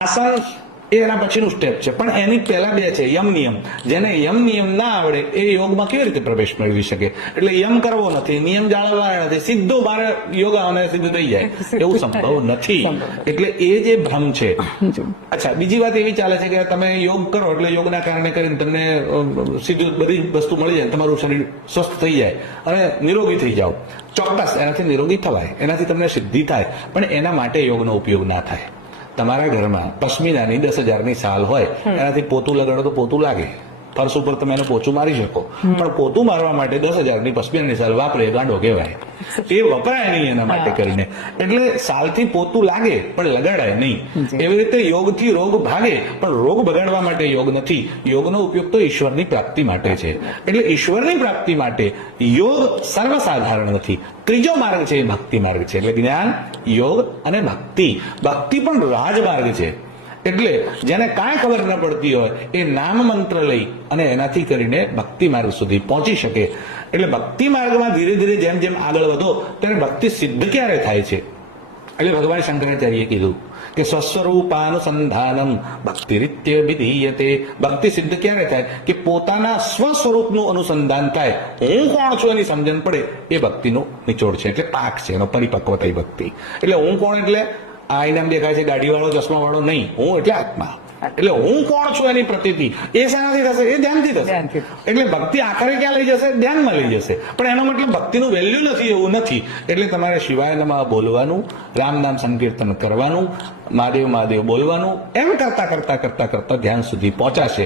આસન એ એના પછીનું સ્ટેપ છે, પણ એની પહેલા બે છે યમ નિયમ. જેને યમ નિયમ ના આવડે એ યોગમાં કેવી રીતે પ્રવેશ મેળવી શકે? એટલે યમ કરવો નથી, નિયમ જાળવવા નથી, સીધો મારે યોગ અને સીધું થઈ જાય એવું સંભવ નથી. એટલે એ જે ભ્રમ છે. અચ્છા, બીજી વાત એવી ચાલે છે કે તમે યોગ કરો એટલે યોગના કારણે કરીને તમને સીધું બધી વસ્તુ મળી જાય, તમારું શરીર સ્વસ્થ થઈ જાય અને નિરોગી થઈ જાઓ. ચોક્કસ એનાથી નિરોગી થવાય, એનાથી તમને સિદ્ધિ થાય, પણ એના માટે યોગનો ઉપયોગ ના થાય. તમારા ઘરમાં પશ્મિનાની 10,000ની સાલ હોય, એનાથી પોતું લગાડો તો પોતું લાગે, ફર્શ ઉપર તમે એને પોચું મારી શકો, પણ પોતું મારવા માટે 10,000ની પશ્મિનાની સાલ વાપરે ગાંડો કહેવાય. એ વપરાય નહીં એના માટે કરીને. એટલે સાલથી પોતું લાગે પણ લગાડાય નહીં. એવી રીતે યોગથી રોગ ભાગે, પણ રોગ બગાડવા માટે યોગ નથી. યોગનો ઉપયોગ તો ઈશ્વરની પ્રાપ્તિ માટે છે. એટલે ઈશ્વરની પ્રાપ્તિ માટે યોગ સર્વસાધારણ નથી. ત્રીજો માર્ગ છે એ ભક્તિ માર્ગ છે. એટલે જ્ઞાન, યોગ અને ભક્તિ. ભક્તિ પણ રાજમાર્ગ છે. એટલે જેને કાંઈ ખબર ન પડતી હોય એ નામ મંત્ર લઈ અને એનાથી કરીને ભક્તિ માર્ગ સુધી પહોંચી શકે. એટલે ભક્તિ માર્ગમાં ધીરે ધીરે જેમ જેમ આગળ વધો ત્યારે ભક્તિ સિદ્ધ ક્યારે થાય છે? એટલે ભગવાન શંકરાચાર્યએ કીધું કે સ્વસ્વરૂપાનુસંધાનમ ભક્તિરીત્ય વિધીયતે. ભક્તિ સિદ્ધ ક્યારે થાય? કે પોતાના સ્વસ્વરૂપનું અનુસંધાન થાય, હું કોણ છું એની સમજણ પડે, એ ભક્તિનો નિચોડ છે. એટલે પાક છે એનો, પરિપક્વ થઈ ભક્તિ. એટલે હું કોણ એટલે આ ઇનામ દેખાય છે ગાડી વાળો ચશ્મા વાળો નહીં, હું એટલે આત્મા. એટલે હું કોણ છું એની પ્રતીતિ એ શાનાથી થશે? એ ધ્યાનથી થશે. એટલે ભક્તિ આખરે ક્યાં લઈ જશે? ધ્યાનમાં લઈ જશે. પણ એનો મતલબ ભક્તિનું વેલ્યુ નથી એવું નથી. એટલે તમારે શિવાય નમઃ બોલવાનું, રામ નામ સંકીર્તન કરવાનું, મહાદેવ મહાદેવ બોલવાનું, એમ કરતા કરતા કરતા કરતા ધ્યાન સુધી પહોંચાશે.